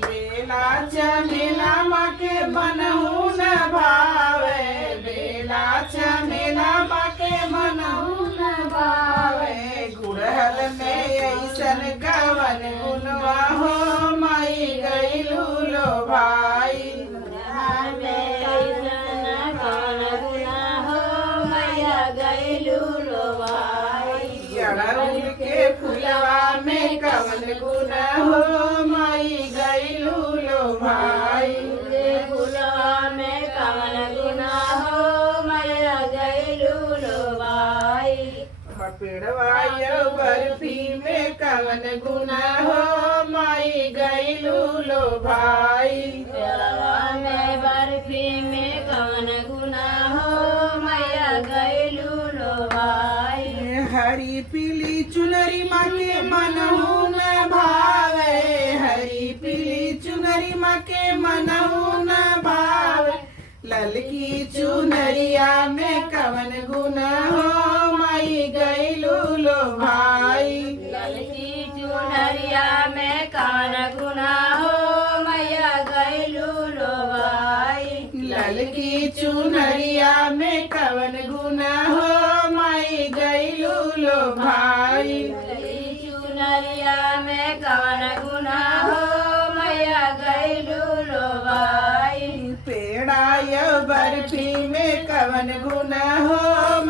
बेला चमेला माके मनहु न भावे, बेला चमेला माके मनहु न भावे। गुड़हल में ऐसन कवन गुनवा हो माई गईलू लो भाई। गुड़हल में ऐसन कवन गुना हो मैया गईलू लो भाई। अड़हुल के फुलवा में कवन गुना हो माई गईलू लो भाई। फुलवा में कवन गुना हो मैया गईलू लो भाई। पेड़वा बर्फी में कवन गुना हो माई गईलू लो भाई। पेड़वा में बर्फी में कवन गुना हो मैया गईलू लो भाई। हरी पीली चुनरी माँ के मनहु न भावे, हरी पीली चुनरी माँ के मनहु न भावे। ललकी चुनरिया में कवन गुना हो माई गईलू लो भाई। ललकी चुनरिया में कवन गुना हो मैया गईलू लो भाई। ललकी चुनरिया में कवन गुना हो माई गईलू लो भाई। ललकी चुनरिया में कवन गुना हो मैया गईलू लो भाई। पेड़ा बर्फी में कवन गुना हो